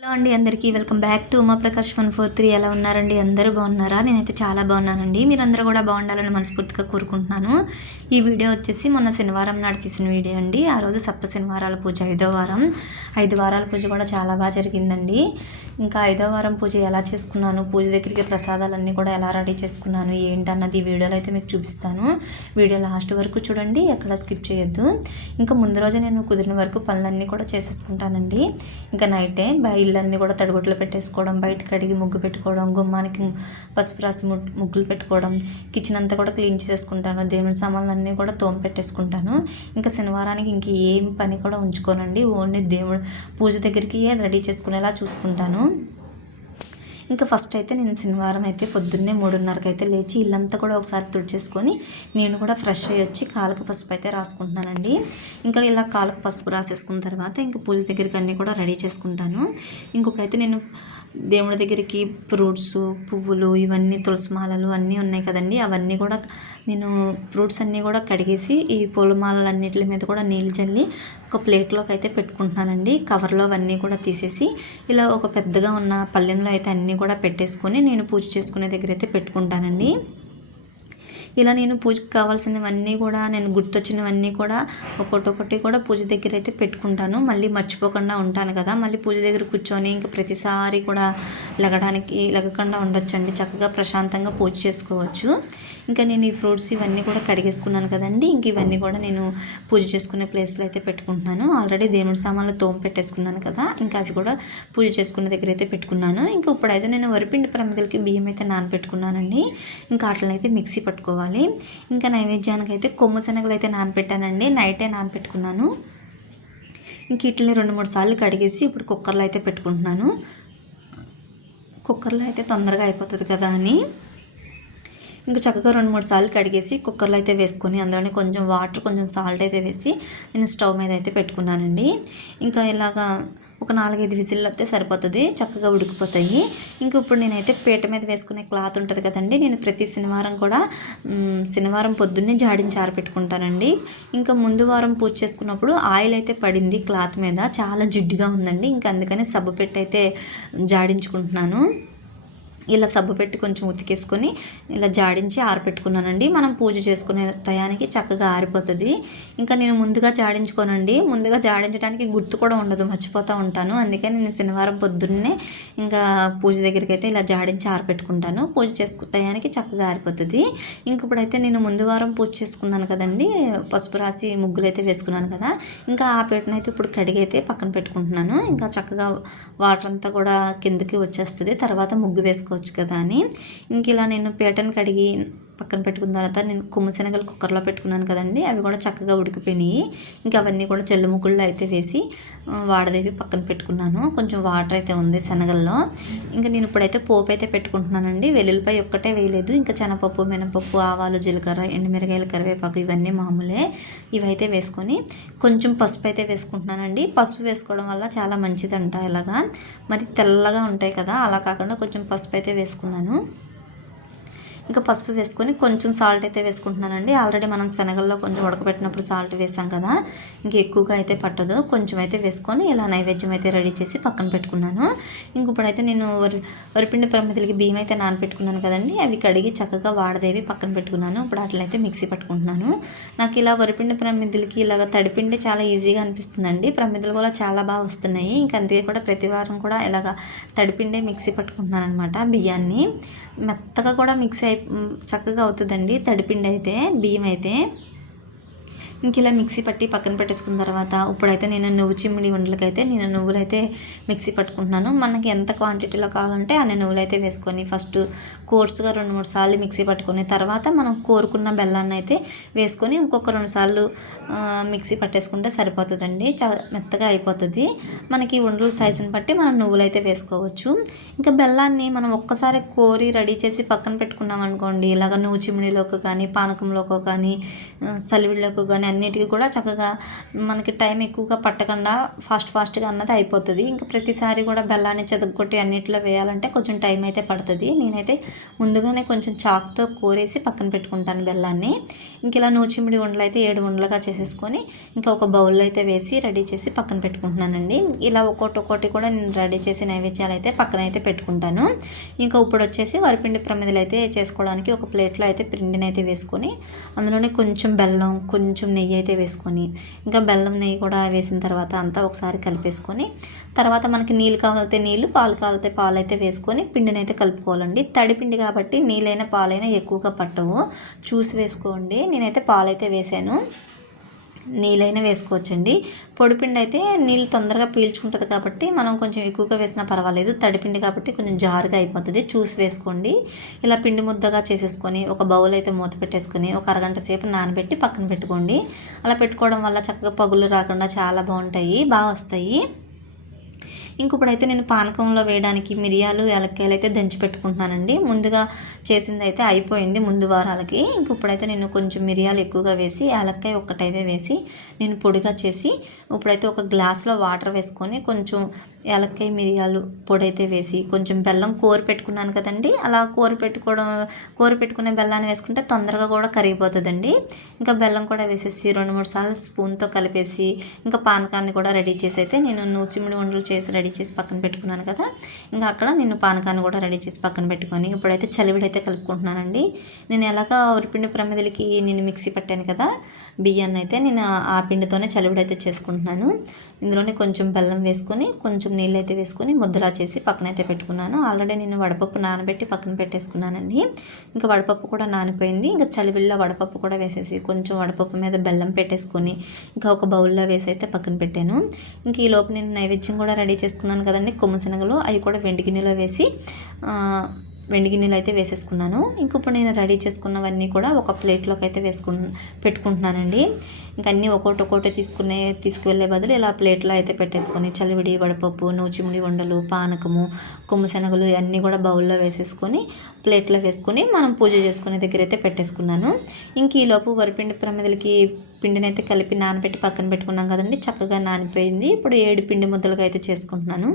Hello అండి, అందరికీ welcome back to ఉమాప్రకాష్ 143. ఎలా ఉన్నారండి? అందరూ బాగున్నారా? నేనైతే చాలా బాగున్నానండి. మీరందరూ కూడా బాగుండాలని మనస్ఫూర్తిగా కోరుకుంటున్నాను. ఈ వీడియో వచ్చేసి మొన్న శనివారం నాడు తీసిన వీడియో అండి. ఆ రోజు సప్త శనివారాల పూజ 5వ వారం. 5 వారాల పూజ కూడా చాలా బాగా జరిగిందండి. ఇంకా 5వ వారం పూజ ఎలా చేసుకున్నాను, పూజ దగ్గరికి ప్రసాదాలన్నీ కూడా ఎలా రెడీ చేసుకున్నాను ఏంటన్నది వీడియోలో అయితే మీకు చూపిస్తాను. వీడియో లాస్ట్ వరకు చూడండి, ఎక్కడ స్కిప్ చేయొద్దు. ఇంకా ముందు రోజే నేను కుదిరిన వరకు పనులన్నీ కూడా చేసేసుకుంటానండి. ఇంకా నైటే ఇళ్ళన్నీ కూడా తడిగుడ్లు పెట్టేసుకోవడం, బయట కడిగి ముగ్గు పెట్టుకోవడం, గుమ్మానికి పసుపు రాసి ముగ్గులు పెట్టుకోవడం, కిచెన్ అంతా కూడా క్లీన్ చేసేసుకుంటాను. దేవుని సామాన్లు అన్నీ కూడా తోమ పెట్టేసుకుంటాను. ఇంకా శనివారానికి ఇంక ఏం పని కూడా ఉంచుకోనండి. ఓన్లీ దేవుడు పూజ దగ్గరికి రెడీ చేసుకునేలా చూసుకుంటాను. ఇంకా ఫస్ట్ అయితే నేను శనివారం అయితే పొద్దున్నే 3:30కి అయితే లేచి ఇల్లంతా కూడా ఒకసారి తుడిచేసుకొని నేను కూడా ఫ్రెష్ అయ్యి వచ్చి కాళ్ళకు పసుపు అయితే రాసుకుంటున్నానండి. ఇంకా ఇలా కాళ్ళకు పసుపు రాసేసుకున్న తర్వాత ఇంకా పూజ దగ్గరికి అన్నీ కూడా రెడీ చేసుకుంటాను. ఇంకొకటైతే నేను దేవుడి దగ్గరికి ఫ్రూట్స్, పువ్వులు, ఇవన్నీ తులసి మాలలు అన్నీ ఉన్నాయి కదండి, అవన్నీ కూడా నేను ఫ్రూట్స్ అన్నీ కూడా కడిగేసి ఈ పూలమాలలు అన్నిటి మీద కూడా నీళ్ళు చల్లి ఒక ప్లేట్లోకి అయితే పెట్టుకుంటున్నానండి. కవర్లో అవన్నీ కూడా తీసేసి ఇలా ఒక పెద్దగా ఉన్న పళ్ళెంలో అయితే అన్నీ కూడా పెట్టేసుకొని నేను పూజ చేసుకునే దగ్గర అయితే పెట్టుకుంటానండి. ఇలా నేను పూజకు కావాల్సినవన్నీ కూడా నేను గుర్తొచ్చినవన్నీ కూడా ఒక్కొక్కటి కూడా పూజ దగ్గర అయితే పెట్టుకుంటాను. మళ్ళీ మర్చిపోకుండా ఉంటాను కదా, మళ్ళీ పూజ దగ్గర కూర్చొని ఇంకా ప్రతిసారి కూడా లెగకుండా ఉండొచ్చండి. చక్కగా ప్రశాంతంగా పూజ చేసుకోవచ్చు. ఇంకా నేను ఈ ఫ్రూట్స్ ఇవన్నీ కూడా కడిగేసుకున్నాను కదండి. ఇంక ఇవన్నీ కూడా నేను పూజ చేసుకునే ప్లేస్లో అయితే పెట్టుకుంటున్నాను. ఆల్రెడీ దేవుడి సామాన్లు తోమ పెట్టేసుకున్నాను కదా, ఇంకా అవి కూడా పూజ చేసుకునే దగ్గర అయితే పెట్టుకున్నాను. ఇంకా ఇప్పుడైతే నేను వరిపిండి ప్రమిదలకి బియ్యం అయితే నానబెట్టుకున్నానండి. ఇంకా అట్లనైతే అయితే మిక్సీ పట్టుకోవాలి. ఇంకా నైవేద్యానికి అయితే కొమ్ము శనగలు అయితే నానబెట్టానండి. నైటే నానబెట్టుకున్నాను. ఇంక ఇట్లని 2-3 సార్లు కడిగేసి ఇప్పుడు కుక్కర్లో అయితే పెట్టుకుంటున్నాను. కుక్కర్లో అయితే తొందరగా అయిపోతుంది కదా అని ఇంకా చక్కగా 2-3 సార్లు కడిగేసి కుక్కర్లో అయితే వేసుకొని అందులోనే కొంచెం వాటర్, కొంచెం సాల్ట్ అయితే వేసి నేను స్టవ్ మీద అయితే పెట్టుకున్నానండి. ఇంకా ఇలాగా ఒక 4-5 విజిల్లు అయితే సరిపోతుంది, చక్కగా ఉడికిపోతాయి. ఇంక ఇప్పుడు నేనైతే పీట మీద వేసుకునే క్లాత్ ఉంటుంది కదండి, నేను ప్రతి శనివారం కూడా శనివారం పొద్దున్నే జాడించి ఆరబెట్టుకుంటానండి. ఇంకా ముందు వారం పూజ చేసుకున్నప్పుడు ఆయిల్ అయితే పడింది క్లాత్ మీద, చాలా జిడ్డుగా ఉందండి. ఇంకా అందుకని సబ్బు పెట్టి అయితే జాడించుకుంటున్నాను. ఇలా సబ్బు పెట్టి కొంచెం ఉతికేసుకొని ఇలా జాడించి ఆరపెట్టుకున్నానండి. మనం పూజ చేసుకునే టయానికి చక్కగా ఆరిపోతుంది. ఇంకా నేను ముందుగా జాడించుకోనండి, ముందుగా జాడించడానికి గుర్తు కూడా ఉండదు, మర్చిపోతూ ఉంటాను. అందుకే నేను శనివారం పొద్దున్నే ఇంకా పూజ దగ్గరికి అయితే ఇలా జాడించి ఆరపెట్టుకుంటాను. పూజ టయానికి చక్కగా ఆరిపోతుంది. ఇంక ఇప్పుడైతే నేను ముందు వారం పూజ చేసుకున్నాను కదండి, పసుపు రాసి ముగ్గులు అయితే వేసుకున్నాను కదా, ఇంకా ఆ పీటనైతే ఇప్పుడు కడిగి అయితే పక్కన పెట్టుకుంటున్నాను. ఇంకా చక్కగా వాటర్ అంతా కూడా కిందకి వచ్చేస్తుంది, తర్వాత ముగ్గు వేసుకోవచ్చు కదా అని ఇంక ఇలా నేను పీటను కడిగి పక్కన పెట్టుకున్న తర్వాత నేను కొమ్ము శనగలు కుక్కర్లో పెట్టుకున్నాను కదండి, అవి కూడా చక్కగా ఉడికిపోయినాయి. ఇంకా అవన్నీ కూడా చెల్లు ముగ్గుల్లో అయితే వేసి వాడదేవి పక్కన పెట్టుకున్నాను. కొంచెం వాటర్ అయితే ఉంది శనగల్లో. ఇంకా నేను ఇప్పుడైతే పోపు అయితే పెట్టుకుంటున్నానండి. వెల్లుల్లిపాయ ఒక్కటే వేయలేదు, ఇంకా శనగపప్పు, మినపప్పు, ఆవాలు, జీలకర్ర, ఎండుమిరగాయలు, కరివేపాకు ఇవన్నీ మామూలే. ఇవైతే వేసుకొని కొంచెం పసుపు అయితే వేసుకుంటున్నానండి. పసుపు వేసుకోవడం వల్ల చాలా మంచిదంట. ఇలాగా మరి తెల్లగా ఉంటాయి కదా, అలా కాకుండా కొంచెం పసుపు అయితే వేసుకున్నాను. ఇంకా పసుపు వేసుకొని కొంచెం సాల్ట్ అయితే వేసుకుంటున్నానండి. ఆల్రెడీ మనం శనగల్లో కొంచెం ఉడకబెట్టినప్పుడు సాల్ట్ వేసాం కదా, ఇంకా ఎక్కువగా అయితే పట్టదు, కొంచెం అయితే వేసుకొని ఇలా నైవేద్యం అయితే రెడీ చేసి పక్కన పెట్టుకున్నాను. ఇంక ఇప్పుడైతే నేను వరిపిండి ప్రమిదలకి బియ్యం అయితే నానబెట్టుకున్నాను కదండి, అవి కడిగి చక్కగా వాడదేవి పక్కన పెట్టుకున్నాను. ఇప్పుడు అట్లయితే మిక్సీ పట్టుకుంటున్నాను. నాకు ఇలా వరిపిండి ప్రమిదలకి ఇలాగ తడిపిండి చాలా ఈజీగా అనిపిస్తుందండి. ప్రమిదలు కూడా చాలా బాగా వస్తున్నాయి. ఇంకా అందుకే కూడా ప్రతి వారం కూడా ఇలాగ తడిపిండే మిక్సీ పట్టుకుంటున్నాను అనమాట. బియ్యాన్ని మెత్తగా కూడా మిక్సీ చక్కగా అవుతుందండి తడిపిండి అయితే, బియ్యం అయితే. ఇంక ఇలా మిక్సీ పట్టి పక్కన పెట్టేసుకున్న తర్వాత ఇప్పుడైతే నేను నువ్వు చిమ్మిడి ఉండలకైతే నేను నువ్వులైతే మిక్సీ పట్టుకుంటున్నాను. మనకి ఎంత క్వాంటిటీలో కావాలంటే అన్ని నువ్వులు అయితే వేసుకొని ఫస్ట్ కోర్సుగా 2-3 సార్లు మిక్సీ పట్టుకొని తర్వాత మనం కోరుకున్న బెల్లాన్ని అయితే వేసుకొని ఇంకొక 2 సార్లు మిక్సీ పట్టేసుకుంటే సరిపోతుందండి. మెత్తగా అయిపోతుంది. మనకి ఉండల సైజుని బట్టి మనం నువ్వులు అయితే వేసుకోవచ్చు. ఇంకా బెల్లాన్ని మనం ఒక్కసారి కోరి రెడీ చేసి పక్కన పెట్టుకున్నాం అనుకోండి, ఇలాగ నువ్వు చిమ్మిడిలోకి కానీ, పానకంలోకి కానీ, సలివిడిలోకి కానీ అన్నిటికీ కూడా చక్కగా మనకి టైం ఎక్కువగా పట్టకుండా ఫాస్ట్గా అన్నది అయిపోతుంది. ఇంకా ప్రతిసారి కూడా బెల్లాన్ని చెదగొట్టి అన్నిట్లో వేయాలంటే కొంచెం టైం అయితే పడుతుంది. నేనైతే ముందుగానే కొంచెం చాక్తో కోరేసి పక్కన పెట్టుకుంటాను బెల్లాన్ని. ఇంక ఇలా నూచిమిడి ఉండలు అయితే 7 ఉండలుగా చేసేసుకొని ఇంకా ఒక బౌల్లో అయితే వేసి రెడీ చేసి పక్కన పెట్టుకుంటున్నానండి. ఇలా ఒక్కొక్కటి కూడా నేను రెడీ చేసి నైవేద్యాలు అయితే పక్కన అయితే పెట్టుకుంటాను. ఇంకా ఇప్పుడు వచ్చేసి వరిపిండి ప్రమిదలు అయితే చేసుకోవడానికి ఒక ప్లేట్లో అయితే పిండిని అయితే వేసుకొని అందులోనే కొంచెం బెల్లం, కొంచెం నెయ్యి అయితే వేసుకొని ఇంకా బెల్లం నెయ్యి కూడా వేసిన తర్వాత అంతా ఒకసారి కలిపేసుకొని తర్వాత మనకి నీళ్ళు కావాలితే నీళ్ళు, పాలు కావాలితే పాలు అయితే వేసుకొని పిండిని అయితే కలుపుకోవాలండి. తడి పిండి కాబట్టి నీళ్ళైనా పాలైనా ఎక్కువగా పట్టవు, చూసి వేసుకోండి. నేనైతే పాలైతే వేసాను, నీళ్ళైనా వేసుకోవచ్చండి. పొడిపిండి అయితే నీళ్ళు తొందరగా పీల్చుకుంటుంది కాబట్టి మనం కొంచెం ఎక్కువగా వేసినా పర్వాలేదు. తడిపిండి కాబట్టి కొంచెం జారుగా అయిపోతుంది, చూసి వేసుకోండి. ఇలా పిండి ముద్దగా చేసేసుకొని ఒక బౌల్ అయితే మూత పెట్టేసుకొని ఒక అరగంట సేపు నానబెట్టి పక్కన పెట్టుకోండి. అలా పెట్టుకోవడం వల్ల చక్కగా పగులు రాకుండా చాలా బాగుంటాయి, బాగా వస్తాయి. ఇంకొప్పుడైతే నేను పానకంలో వేయడానికి మిరియాలు, యాలక్కాయలు అయితే దంచి పెట్టుకుంటున్నానండి. ముందుగా చేసింది అయితే అయిపోయింది ముందు వారాలకి. ఇంకొప్పుడైతే నేను కొంచెం మిరియాలు ఎక్కువగా వేసి యాలక్కాయ ఒక్కటైతే వేసి నేను పొడిగా చేసి ఇప్పుడైతే ఒక గ్లాస్లో వాటర్ వేసుకొని కొంచెం యాలక్కాయ మిరియాలు పొడి అయితే వేసి కొంచెం బెల్లం కోరి పెట్టుకున్నాను కదండి. అలా కోరి పెట్టుకునే బెల్లాన్ని వేసుకుంటే తొందరగా కూడా కరిగిపోతుందండి. ఇంకా బెల్లం కూడా వేసేసి 2-3 సార్లు స్పూన్తో కలిపేసి ఇంకా పానకాన్ని కూడా రెడీ చేసి అయితే నేను నూచిమిడి ఉండలు చేసి రెడీ చేసి పక్కన పెట్టుకున్నాను కదా. ఇంకా అక్కడ నేను పానకాన్ని కూడా రెడీ చేసి పక్కన పెట్టుకొని ఇప్పుడైతే చలివిడైతే కలుపుకుంటున్నానండి. నేను ఎలాగా వరిపిండి ప్రమిదలకి నేను మిక్సీ పట్టాను కదా బియ్యాన్ని, అయితే నేను ఆ పిండితోనే చలివిడైతే చేసుకుంటున్నాను. ఇందులోనే కొంచెం బెల్లం వేసుకొని కొంచెం నీళ్ళు అయితే వేసుకొని ముద్దలా చేసి పక్కనైతే పెట్టుకున్నాను. ఆల్రెడీ నేను వడపప్పు నానబెట్టి పక్కన పెట్టేసుకున్నానండి. ఇంకా వడపప్పు కూడా నానిపోయింది. ఇంకా చలివిడిలో వడపప్పు కూడా వేసేసి కొంచెం వడపప్పు మీద బెల్లం పెట్టేసుకొని ఇంకా ఒక బౌల్లో వేసి అయితే పక్కన పెట్టాను. ఇంక ఈ లోపు నేను నైవేద్యం కూడా రెడీ చేసుకున్నాను కదండి, కొమ్ము శనగలు, అవి కూడా వెండి గిన్నెలో వేసి వెండి గిన్నెలు అయితే వేసేసుకున్నాను. ఇంక ఇప్పుడు నేను రెడీ చేసుకున్నవన్నీ కూడా ఒక ప్లేట్లోకి అయితే పెట్టుకుంటున్నానండి. ఇంకా అన్నీ ఒక్కొక్కటి తీసుకువెళ్ళే బదులు ఇలా ప్లేట్లో అయితే పెట్టేసుకొని చలివిడి, వడపప్పు, నూచిమిడి ఉండలు, పానకము, కొమ్ము శనగలు అన్నీ కూడా బౌల్లో వేసేసుకొని ప్లేట్లో వేసుకొని మనం పూజ చేసుకునే దగ్గర అయితే పెట్టేసుకున్నాను. ఇంక ఈలోపు వరిపిండి ప్రమిదలకి పిండిని అయితే కలిపి నానబెట్టి పక్కన పెట్టుకున్నాం కదండి, చక్కగా నానిపోయింది. ఇప్పుడు 7 పిండి ముద్దలుగా అయితే చేసుకుంటున్నాను.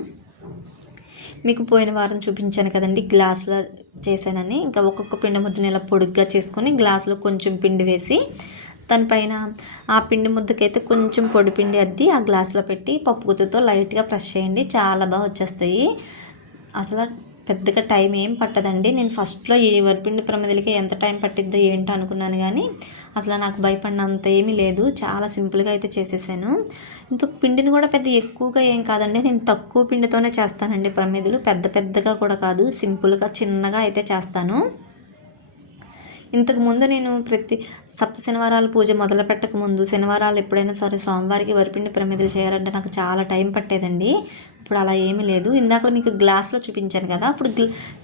మీకు పోయిన వారం చూపించాను కదండి గ్లాసులో చేశానని. ఇంకా ఒక్కొక్క పిండి ముద్దని ఇలా పొడుగ్గా చేసుకొని గ్లాసులో కొంచెం పిండి వేసి దానిపైన ఆ పిండి ముద్దకైతే కొంచెం పొడి పిండి అద్ది ఆ గ్లాసులో పెట్టి పప్పు గుత్తితో లైట్గా ప్రెస్ చేయండి, చాలా బాగా వచ్చేస్తాయి. అసలు పెద్దగా టైం ఏం పట్టదండి. నేను ఫస్ట్లో ఈ వరిపిండి ప్రమిదలకి ఎంత టైం పట్టిద్దో ఏంటో అనుకున్నాను, కానీ అసలు నాకు భయపడినంత ఏమీ లేదు, చాలా సింపుల్గా అయితే చేసేసాను. ఇంకా పిండిని కూడా పెద్ద ఎక్కువగా ఏం కాదండి, నేను తక్కువ పిండితోనే చేస్తానండి ప్రమిదలు, పెద్దగా కూడా కాదు, సింపుల్గా చిన్నగా అయితే చేస్తాను. ఇంతకుముందు నేను ప్రతి సప్త శనివారాలు పూజ మొదలు పెట్టక ముందు శనివారాలు ఎప్పుడైనా సరే స్వామివారికి వరిపిండి ప్రమిదలు చేయాలంటే నాకు చాలా టైం పట్టేదండి. ఇప్పుడు అలా ఏమీ లేదు. ఇందాక మీకు గ్లాస్లో చూపించాను కదా, అప్పుడు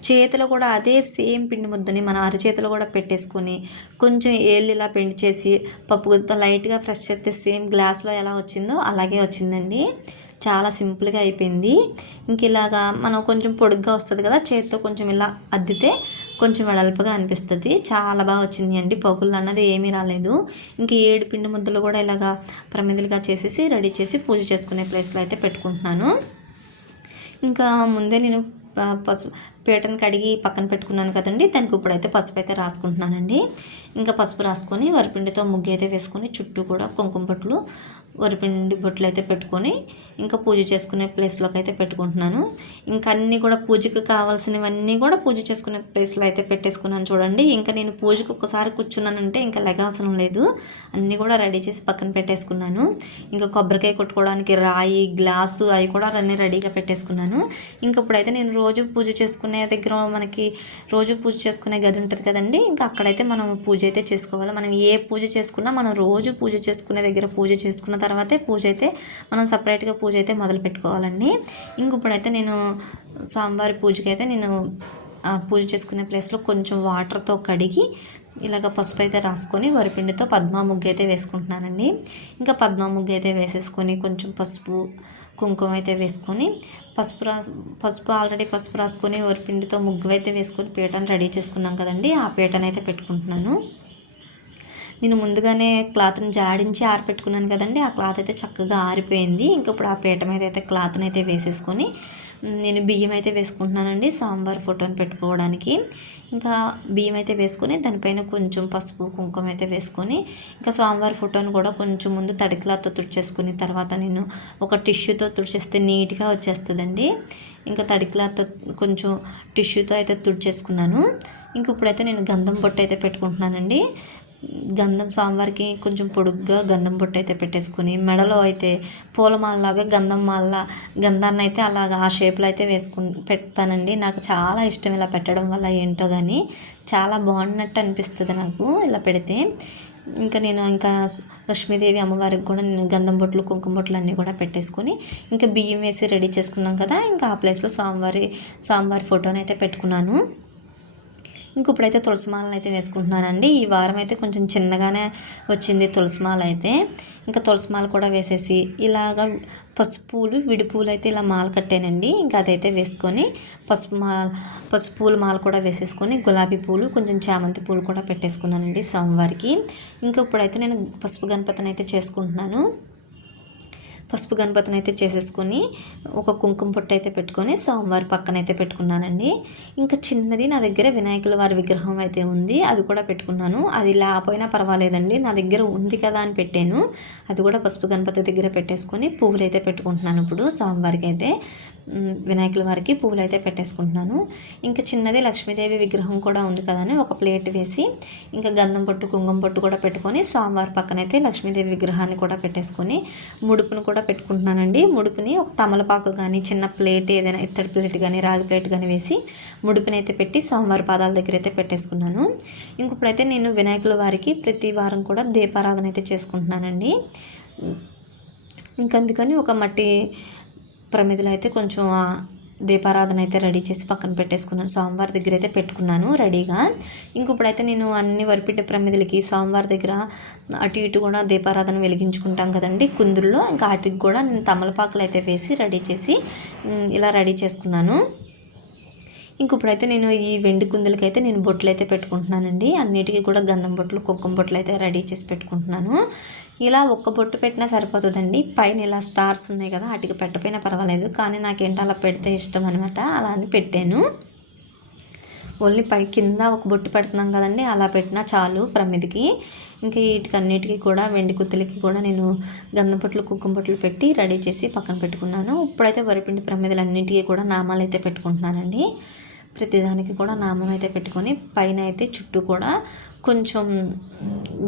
చేతిలో కూడా అదే సేమ్ పిండి ముద్దని మన అరచేతిలో కూడా పెట్టేసుకొని కొంచెం ఏళ్ళు ఇలా పెండి చేసి పప్పు గుత్తితో లైట్గా ఫ్రెష్ చేస్తే సేమ్ గ్లాస్లో ఎలా వచ్చిందో అలాగే వచ్చిందండి. చాలా సింపుల్గా అయిపోయింది. ఇంక ఇలాగా మనం కొంచెం పొడుగ్గా వస్తుంది కదా, చేతితో కొంచెం ఇలా అద్దితే కొంచెం వెడల్పుగా అనిపిస్తుంది, చాలా బాగా వచ్చింది అండి. పగుళ్ళు అన్నది ఏమీ రాలేదు. ఇంక 7 పిండి ముద్దలు కూడా ఇలాగా ప్రమిదలుగా చేసేసి రెడీ చేసి పూజ చేసుకునే ప్లేస్లో అయితే పెట్టుకుంటున్నాను. ఇంకా ముందే నేను పీటను కడిగి పక్కన పెట్టుకున్నాను కదండి, దానికి ఇప్పుడైతే పసుపు అయితే రాసుకుంటున్నానండి. ఇంకా పసుపు రాసుకొని వరిపిండితో ముగ్గు అయితే వేసుకొని చుట్టూ కూడా కుంకుమ బొట్లు, వరిపిండి బొట్లు అయితే పెట్టుకొని ఇంకా పూజ చేసుకునే ప్లేస్లోకి అయితే పెట్టుకుంటున్నాను. ఇంకా అన్నీ కూడా పూజకు కావాల్సినవన్నీ కూడా పూజ చేసుకునే ప్లేస్లో అయితే పెట్టేసుకున్నాను చూడండి. ఇంకా నేను పూజకు ఒక్కసారి కూర్చున్నానంటే ఇంకా లెగవసరం లేదు, అన్నీ కూడా రెడీ చేసి పక్కన పెట్టేసుకున్నాను. ఇంకా కొబ్బరికాయ కొట్టుకోవడానికి రాయి, గ్లాసు అవి కూడా అన్నీ రెడీగా పెట్టేసుకున్నాను. ఇంకా ఇప్పుడైతే నేను రోజు పూజ చేసుకునే దగ్గర మనకి రోజు పూజ చేసుకునే గది ఉంటుంది కదండి, ఇంకా అక్కడైతే మనం పూజ అయితే చేసుకోవాలి. మనం ఏ పూజ చేసుకున్నా మనం రోజు పూజ చేసుకునే దగ్గర పూజ చేసుకున్న తర్వాతే పూజ అయితే మనం సపరేట్గా పూజ అయితే మొదలు పెట్టుకోవాలండి. ఇంక ఇప్పుడైతే నేను స్వామివారి పూజకి అయితే నేను పూజ చేసుకునే ప్లేస్లో కొంచెం వాటర్తో కడిగి ఇలాగ పసుపు అయితే రాసుకొని వరిపిండితో పద్మా ముగ్గు అయితే వేసుకుంటున్నానండి. ఇంకా పద్మా ముగ్గు అయితే వేసేసుకొని కొంచెం పసుపు కుంకుమ అయితే వేసుకొని పసుపు ఆల్రెడీ పసుపు రాసుకొని వరిపిండితో ముగ్గు అయితే వేసుకొని పీటను రెడీ చేసుకున్నాం కదండి, ఆ పీటను అయితే పెట్టుకుంటున్నాను. నేను ముందుగానే క్లాత్ని జాడించి ఆరిపెట్టుకున్నాను కదండి, ఆ క్లాత్ అయితే చక్కగా ఆరిపోయింది. ఇంక ఇప్పుడు ఆ పీట మీద అయితే క్లాత్ని అయితే వేసేసుకొని నేను బియ్యం అయితే వేసుకుంటున్నానండి స్వామివారి ఫోటోని పెట్టుకోవడానికి. ఇంకా బియ్యం అయితే వేసుకొని దానిపైన కొంచెం పసుపు కుంకుమ అయితే వేసుకొని ఇంకా స్వామివారి ఫోటోని కూడా కొంచెం ముందు తడి క్లాత్తో తుడిచేసుకుని తర్వాత నేను ఒక టిష్యూతో తుడిచేస్తే నీట్గా వచ్చేస్తుందండి. ఇంకా తడి క్లాత్తో కొంచెం టిష్యూతో అయితే తుడిచేసుకున్నాను. ఇంక ఇప్పుడైతే నేను గంధం బొట్టు అయితే పెట్టుకుంటున్నానండి. గంధం స్వామివారికి కొంచెం పొడుగ్గా గంధం బొట్టు అయితే పెట్టేసుకుని మెడలో అయితే పూలమాలలాగా గంధాన్ని అయితే అలాగా ఆ షేప్లో అయితే పెడతానండి. నాకు చాలా ఇష్టం ఇలా పెట్టడం వల్ల ఏంటో కానీ చాలా బాగున్నట్టు అనిపిస్తుంది నాకు ఇలా పెడితే. ఇంకా లక్ష్మీదేవి అమ్మవారికి కూడా నేను గంధం బొట్లు కుంకుమ బొట్లు అన్నీ కూడా పెట్టేసుకొని ఇంకా బియ్యం వేసి రెడీ చేసుకున్నాం కదా, ఇంకా ఆ ప్లేస్లో స్వామివారి ఫోటోని అయితే పెట్టుకున్నాను. ఇప్పుడైతే తులసిమాలను అయితే వేసుకుంటున్నానండి. ఈ వారం అయితే కొంచెం చిన్నగానే వచ్చింది తులసిమాల అయితే. ఇంకా తులసిమాల కూడా వేసేసి ఇలాగ విడి పూలు అయితే ఇలా మాల కట్టానండి. ఇంకా అదైతే వేసుకొని పసుపు పూల మాల కూడా వేసేసుకొని గులాబీ పూలు కొంచెం చామంతి పూలు కూడా పెట్టేసుకున్నానండి స్వామివారికి. ఇంకా ఇప్పుడైతే నేను పసుపు గణపతిని అయితే చేసుకుంటున్నాను. పసుపు గణపతిని అయితే చేసేసుకొని ఒక కుంకుమ పొట్టు అయితే పెట్టుకొని స్వామివారి పక్కన అయితే పెట్టుకున్నానండి. ఇంకా చిన్నది నా దగ్గర వినాయకుల వారి విగ్రహం అయితే ఉంది, అది కూడా పెట్టుకున్నాను. అది లేకపోయినా పర్వాలేదండి, నా దగ్గర ఉంది కదా అని పెట్టాను. అది కూడా పసుపు గణపతి దగ్గర పెట్టేసుకొని పువ్వులు అయితే పెట్టుకుంటున్నాను. ఇప్పుడు స్వామివారికి అయితే వినాయకుల వారికి పువ్వులు అయితే పెట్టేసుకుంటున్నాను. ఇంకా చిన్నది లక్ష్మీదేవి విగ్రహం కూడా ఉంది కదా అని ఒక ప్లేట్ వేసి ఇంకా గంధం పొట్టు కుంకుమ పొట్టు కూడా పెట్టుకొని స్వామివారి పక్కన అయితే లక్ష్మీదేవి విగ్రహాన్ని కూడా పెట్టేసుకొని ముడుపును కూడా పెట్టుకుంటున్నానండి. ముడుపుని ఒక తమలపాకు కానీ చిన్న ప్లేట్ ఏదైనా ఇత్తడి ప్లేట్ కానీ రాగి ప్లేట్ కానీ వేసి ముడుపుని అయితే పెట్టి స్వామివారి పాదాల దగ్గర అయితే పెట్టేసుకున్నాను. ఇప్పుడైతే నేను వినాయకుల వారికి ప్రతి వారం కూడా దీపారాధన అయితే చేసుకుంటున్నానండి. అందుకని ఒక మట్టి ప్రమిదలో అయితే కొంచెం దీపారాధన అయితే రెడీ చేసి పక్కన పెట్టేసుకున్నాను. స్వామివారి దగ్గర అయితే పెట్టుకున్నాను రెడీగా. ఇప్పుడైతే నేను అన్ని వరిపిండి ప్రమిదలకి స్వామివారి దగ్గర అటు ఇటు కూడా దీపారాధన వెలిగించుకుంటాం కదండి కుందుల్లో. ఇంకా వాటికి కూడా నేను తమలపాకులు అయితే వేసి రెడీ చేసి ఇలా రెడీ చేసుకున్నాను. ఇప్పుడైతే నేను ఈ వెండి కుందులకైతే నేను బొట్లు అయితే పెట్టుకుంటున్నానండి. అన్నిటికీ కూడా గంధం బొట్లు కుంకుమ బొట్లు అయితే రెడీ చేసి పెట్టుకుంటున్నాను. ఇలా ఒక్క బొట్టు పెట్టినా సరిపోతుందండి. పైన ఇలా స్టార్స్ ఉన్నాయి కదా, వాటికి పెట్టపోయినా పర్వాలేదు, కానీ నాకేంటో అలా పెడితే ఇష్టం అనమాట, అలా అని పెట్టాను. ఓన్లీ పై కింద ఒక బొట్టు పెడుతున్నాం కదండి, అలా పెట్టినా చాలు ప్రమిదికి. ఇంకా వీటికన్నిటికీ కూడా వెండి కుత్తులకి కూడా నేను గంధం బొట్లు కుంకుమ బొట్లు పెట్టి రెడీ చేసి పక్కన పెట్టుకున్నాను. ఇప్పుడైతే వరిపిండి ప్రమిదలు అన్నింటికీ కూడా నామాలు అయితే పెట్టుకుంటున్నానండి. ప్రతిదానికి కూడా నామం అయితే పెట్టుకొని పైన అయితే చుట్టూ కూడా కొంచెం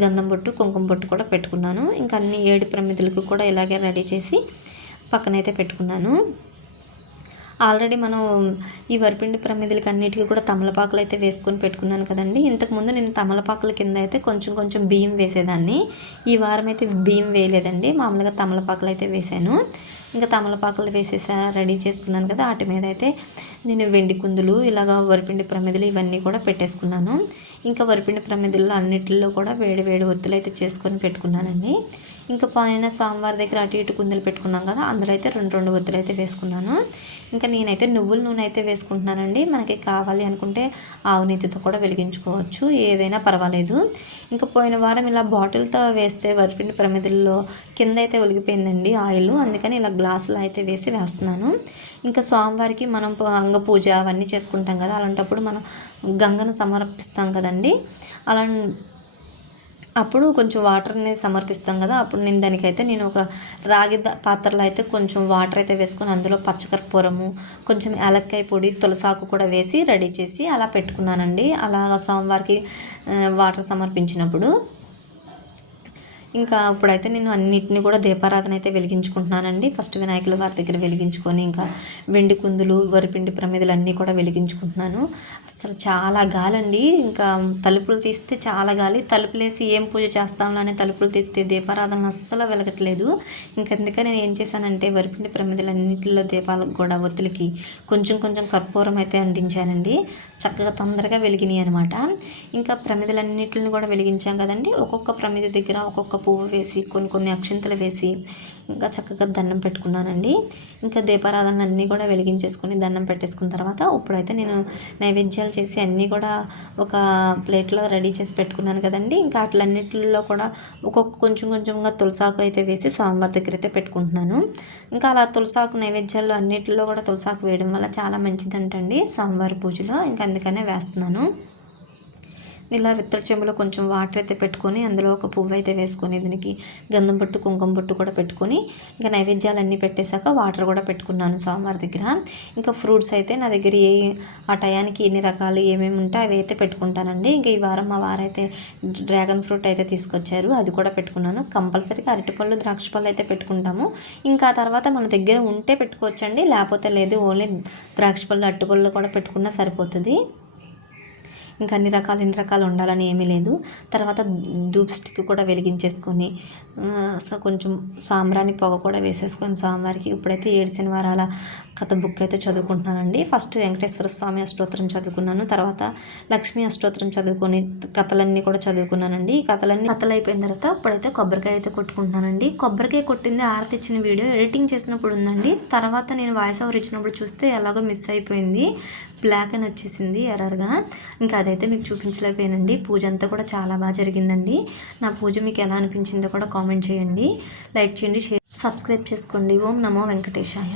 గంధం బొట్టు కుంకుమ బొట్టు కూడా పెట్టుకున్నాను. ఇంకా అన్ని 7 ప్రమిదలకు కూడా ఇలాగే రెడీ చేసి పక్కనైతే పెట్టుకున్నాను. ఆల్రెడీ మనం ఈ వరిపిండి ప్రమిదలకి అన్నిటికీ కూడా తమలపాకులు అయితే వేసుకొని పెట్టుకున్నాను కదండి. ఇంతకుముందు నేను తమలపాకుల కింద అయితే కొంచెం బియ్యం వేసేదాన్ని. ఈ వారం అయితే బియ్యం వేయలేదండి, మామూలుగా తమలపాకులు అయితే వేసాను. ఇంకా తమలపాకులు రెడీ చేసుకున్నాను కదా, వాటి మీద అయితే నేను వెండి కుందులు ఇలాగ వరిపిండి ప్రమిదలు ఇవన్నీ కూడా పెట్టేసుకున్నాను. ఇంకా వరిపిండి ప్రమిదల్లో అన్నిటిలో కూడా వేడి ఒత్తులు అయితే చేసుకొని పెట్టుకున్నానండి. ఇంకా పైన స్వామివారి దగ్గర అటు ఇటు కుందులు పెట్టుకున్నాం కదా, అందులో అయితే 2 ఒత్తులు అయితే వేసుకున్నాను. ఇంకా నేనైతే నువ్వుల నూనె అయితే వేసుకుంటున్నానండి. మనకి కావాలి అనుకుంటే ఆవు నెయ్యితో కూడా వెలిగించుకోవచ్చు, ఏదైనా పర్వాలేదు. ఇంకా పోయిన వారం ఇలా బాటిల్తో వేస్తే వరిపిండి ప్రమిదల్లో కింద అయితే ఒలిగిపోయిందండి ఆయిల్, అందుకని ఇలా గ్లాసులో అయితే వేస్తున్నాను. ఇంకా స్వామివారికి మనం అంగ పూజ అవన్నీ చేసుకుంటాం కదా, అలాంటప్పుడు మనం గంగను సమర్పిస్తాం కదండి, అప్పుడు కొంచెం వాటర్ని సమర్పిస్తాం కదా, అప్పుడు నేను ఒక రాగి పాత్రలో అయితే కొంచెం వాటర్ అయితే వేసుకొని అందులో పచ్చకర్పూరము కొంచెం యాలక్కాయ పొడి తులసాకు కూడా వేసి రెడీ చేసి అలా పెట్టుకున్నానండి. అలా స్వామివారికి వాటర్ సమర్పించినప్పుడు ఇంకా ఇప్పుడైతే నేను అన్నిటిని కూడా దీపారాధన అయితే వెలిగించుకుంటున్నానండి. ఫస్ట్ వినాయకుల వారి దగ్గర వెలిగించుకొని ఇంకా వెండి కుందులు వరిపిండి ప్రమిదలు అన్నీ కూడా వెలిగించుకుంటున్నాను. అసలు చాలా గాలండి, ఇంకా తలుపులు తీస్తే చాలా గాలి. తలుపులేసి ఏం పూజ చేస్తాము అని తలుపులు తీస్తే దీపారాధన అస్సలు వెలగట్లేదు. అందుకని నేను ఏం చేశానంటే వరిపిండి ప్రమిదలు అన్నింటిలో దీపాలకు కూడా ఒత్తులకి కొంచెం కర్పూరం అయితే అంటించానండి. చక్కగా తొందరగా వెలిగినాయి అనమాట. ఇంకా ప్రమిదలన్నిటిని కూడా వెలిగించాం కదండి, ఒక్కొక్క ప్రమిద దగ్గర ఒక్కొక్క పువ్వు వేసి కొన్ని అక్షింతలు వేసి ఇంకా చక్కగా దండం పెట్టుకున్నానండి. ఇంకా దీపారాధనలు అన్నీ కూడా వెలిగించేసుకొని దండం పెట్టేసుకున్న తర్వాత ఇప్పుడైతే నేను నైవేద్యాలు చేసి అన్నీ కూడా ఒక ప్లేట్లో రెడీ చేసి పెట్టుకున్నాను కదండి. ఇంకా అట్లన్నిటిలో కూడా కొంచెం కొంచెంగా తులసాకు అయితే వేసి స్వామివారి దగ్గర అయితే పెట్టుకుంటున్నాను. ఇంకా అలా తులసాకు నైవేద్యాల్లో అన్నిటిలో కూడా తులసాకు వేయడం వల్ల చాలా మంచిదంటండి స్వామివారి పూజలో. ఇంకా అందుకనే వేస్తున్నాను. ఇలా విత్తడి చెంబులో కొంచెం వాటర్ అయితే పెట్టుకొని అందులో ఒక పువ్వు అయితే వేసుకొని దీనికి గంధం బొట్టు కుంకుమ బొట్టు కూడా పెట్టుకొని ఇంకా నైవేద్యాలన్నీ పెట్టేశాక వాటర్ కూడా పెట్టుకున్నాను స్వామివారి దగ్గర. ఇంకా ఫ్రూట్స్ అయితే నా దగ్గర ఆ టయానికి ఎన్ని రకాలు ఏమేమి ఉంటే అవి అయితే పెట్టుకుంటానండి. ఇంకా ఈ వారం మా వారైతే డ్రాగన్ ఫ్రూట్ అయితే తీసుకొచ్చారు, అది కూడా పెట్టుకున్నాను. కంపల్సరీగా అరటిపళ్ళు ద్రాక్ష పళ్ళు అయితే పెట్టుకుంటాము. ఇంకా ఆ తర్వాత మన దగ్గర ఉంటే పెట్టుకోవచ్చండి, లేకపోతే లేదు, ఓన్లీ ద్రాక్ష పళ్ళు అరటిపళ్ళు కూడా పెట్టుకున్నా సరిపోతుంది. ఇంకా ఇన్ని రకాలు ఉండాలని ఏమీ లేదు. తర్వాత ధూప్ స్టిక్ కూడా వెలిగించేసుకొని కొంచెం సాంబ్రాణి పొగ కూడా వేసేసుకొని స్వామివారికి ఇప్పుడైతే 7 శనివారాల కథ బుక్ అయితే చదువుకుంటున్నానండి. ఫస్ట్ వెంకటేశ్వర స్వామి అష్టోత్తరం చదువుకున్నాను, తర్వాత లక్ష్మీ అష్టోత్తరం చదువుకొని కథలన్నీ కూడా చదువుకున్నానండి. ఈ కథలు అయిపోయిన తర్వాత ఇప్పుడైతే కొబ్బరికాయ అయితే కొట్టుకుంటున్నానండి. కొబ్బరికాయ కొట్టింది ఆరతి ఇచ్చిన వీడియో ఎడిటింగ్ చేసినప్పుడు ఉందండి. తర్వాత నేను వాయిస్ ఓవర్ ఇచ్చినప్పుడు చూస్తే ఎలాగో మిస్ అయిపోయింది, బ్లాక్ అని వచ్చేసింది ఎర్రర్గా. ఇంకా అదైతే మీకు చూపించలేకపోయానండి. పూజ అంతా కూడా చాలా బాగా జరిగిందండి. నా పూజ మీకు ఎలా అనిపించిందో కూడా కామెంట్ చేయండి, లైక్ చేయండి, సబ్స్క్రైబ్ చేసుకోండి. ఓం నమో వెంకటేశాయ.